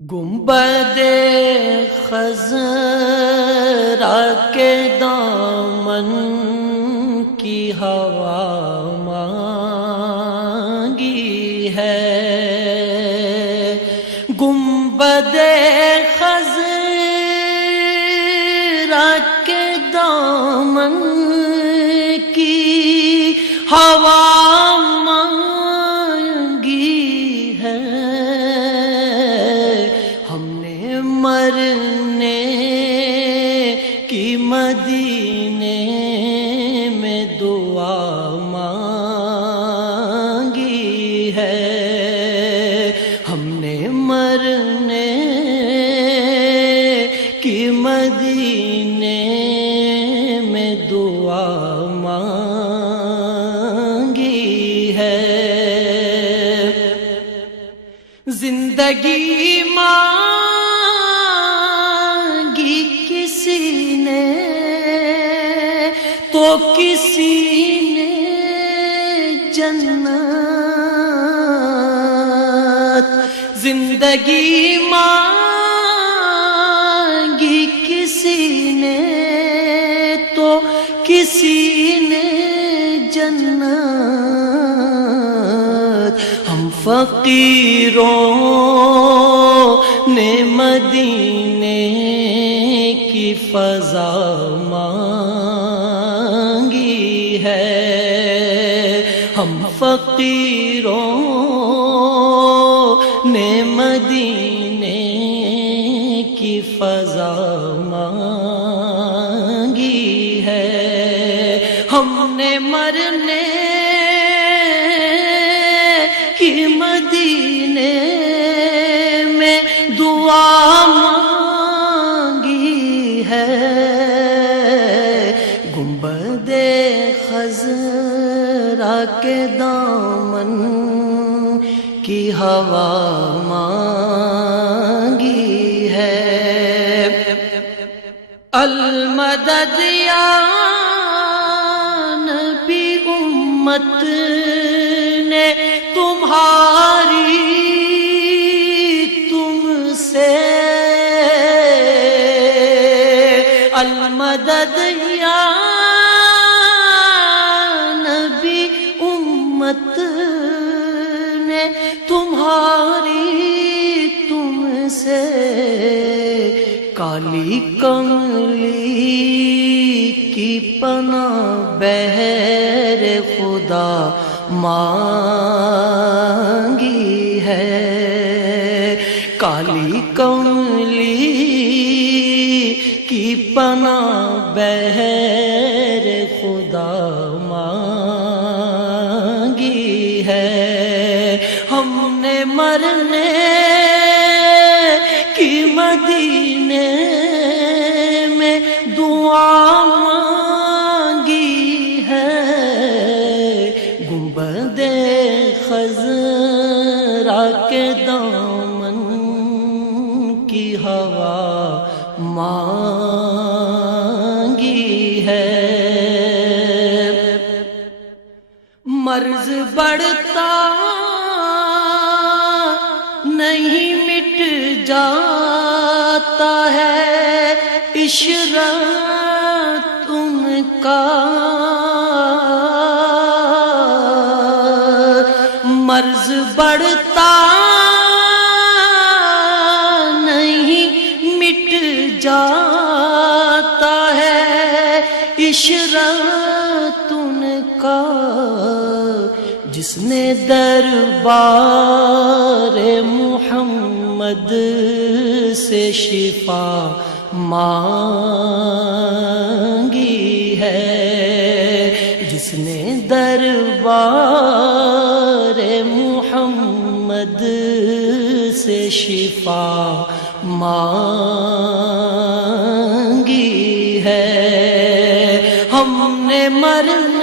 گنبد خضرا کے دامن کی ہوا مانگی ہے، گنبد خضرا کے دامن کی ہوا مرنے کی مدینے میں دعا مانگی ہے، ہم نے مرنے کی مدینے میں دعا مانگی ہے، زندگی تو کسی نے جنت، زندگی مانگی کسی نے تو کسی نے جنت، ہم فقیروں نے مدینے کی فضا مانگی ہے، ہم فقیروں نے مدینے کی فضا مانگی ہے، ہم نے مرنے کی مدینے میں دعا مانگی ہے، گنبد خضرا کے دامن کی ہوا مانگی ہے، المدد یا نبی امت نے تمہاری تم سے، المدد یا نبی امت نے تمہاری تم سے، کالی کملی کی پناہ بہر خدا مانگی ہے، کالی کملی کی پناہ بہر خدا مانگی ہے، ہم نے مرنے کی مدینے میں دعا مانگی ہے، گنبد خضرا کے دامن کی ہوا مانگی ہے، مرض بڑھتا نہیں مٹ جاتا ہے عشرت ان کا، مرض بڑھتا نہیں مٹ جاتا ہے عشرت ان کا، جس نے دربار محمد سے شفا مانگی ہے، جس نے دربار محمد سے شفا مانگی ہے، ہم نے مرنے